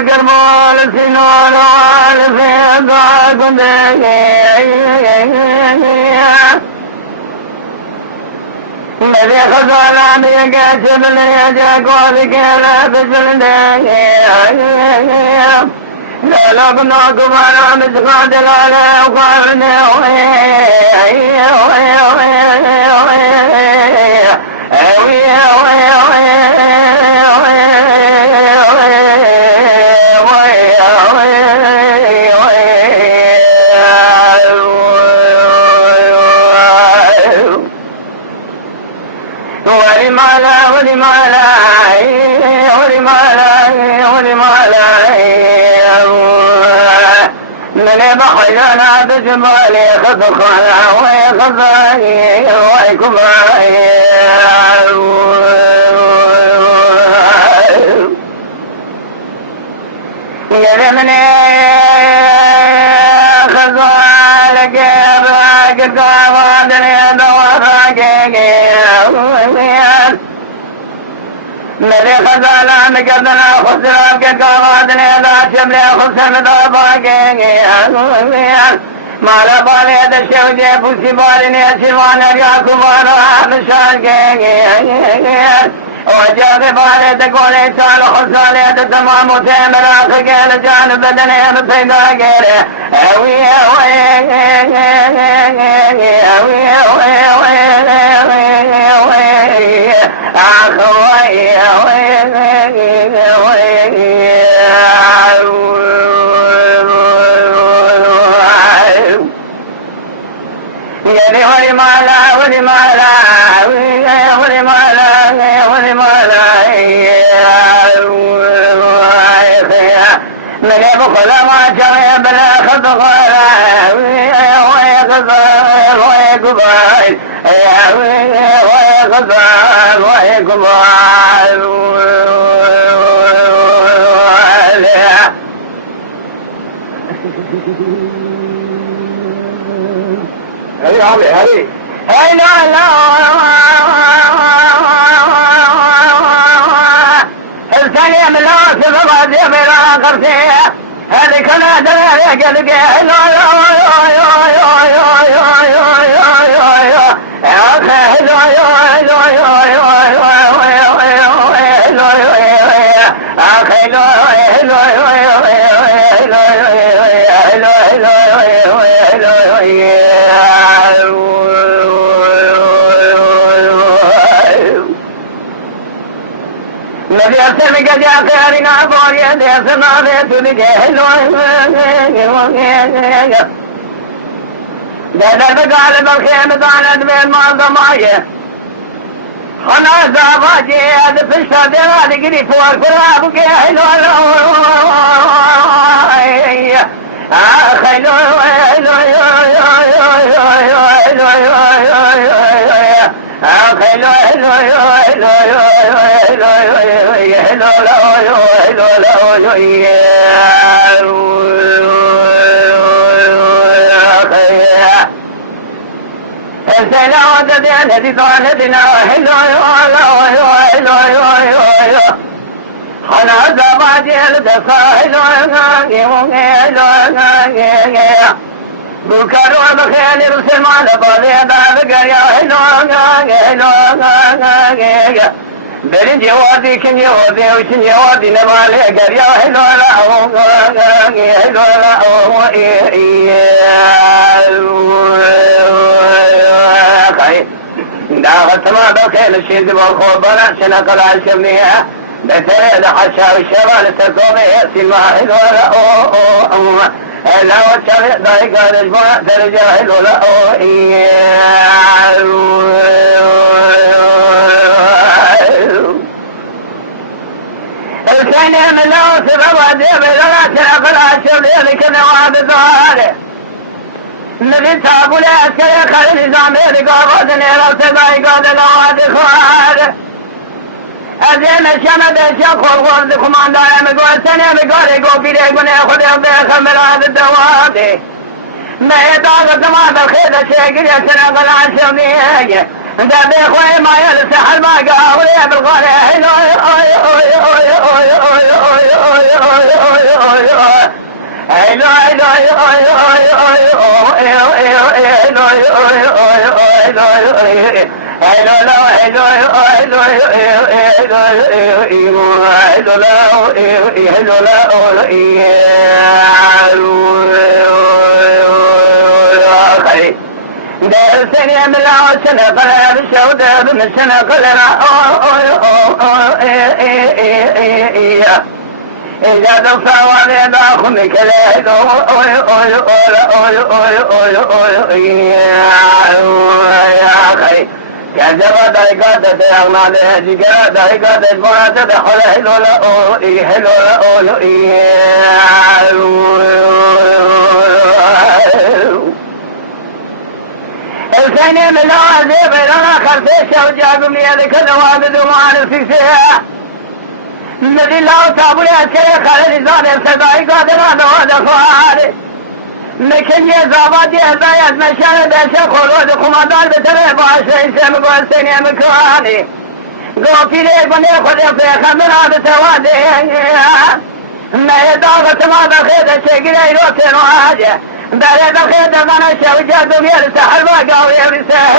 كرمول سنون والفين ضاقم الذي خزال عن يقاسم ليجاك وذك لا بسلدك لا لقناكم على مسقاد العلا وقالنا من بحجنا بجمالي خذخنا ويخذني ويكم يرمني خذالك براك قوادني دورك मेरे खजाना में करना खुसरा के कावाद ने दा चमले खुसन दा भागेंगे मारा बाले दशव जे पुसी बाले ने शिवान या कुमारा मिशाल गेंगे और जागे बाले ते कोले चाल खुसाले ते तमाम उठे मेरा खगेल जान बदने में पैदा गेरे من يبخل ما جرى بلا خطغال ويقبال هاي لا الثانية من الوقت فقط يبرا قرسية هذه كنا دلالة قلقة الذي أسلمك جاء خيارنا بوريا ديسنا ديسنك دادا بقال بالخيمة دانت بين معظمية خنا زاباجي هذا في الشهد هذا قريب والفرابك حلو خنا زبادي الدسائل بكروا بخيل رسل ما لبالي دابق يا برين جوادي كن جوادي وشن جوادي نبالي قر يا داغت ما بخيل الشيء بالخوب بلا شنقل عشمنيها بتريد حشا والشبال تقومي سماع الولا لا وتشرع ضيق الجمع ترجع الولا الكين من لو سبب وديب لا تنقل عشر ليلك نواب ظهاره الذي تابوا لأسكر خلي نظام رقابتني لو سبعي قاد الواد خواره أزين الشمد الشيخ والغرد كمان دائم يقول سنة بقول يقول في ريقون يأخذ يخذ ملاد الدوادي ما يطاقت ما بالخير الشيخ يسنى قلع الشمية ده بيخوي ما يلسح الماء قاولي بالغالي سنة من الله سنة قلنا بالشودة من سنة قلنا إذا دفع وعلي باخمك لا يا أخي كذب درقات تيغنا لهجك درقات المرأة تدخل هلولا الثاني من العزيب لنا خلفيش وجاكم ليذك الوابد ومعنا السيسيح الذي الله تابوا لأسكري خالد ظالم سبعي قادران ودخوالي لكن يزابات يهزايات مشان داشا خلود خمدان بتريب وعشرين سمق والسيني مكواني قوتي ليك بني خذ يفيخ منها بتوادي ما يداغة ما بخير الشيقين يروتين وعاجة بلد الخير دمنا الشوجات ويرسى حلوة قوي يرسى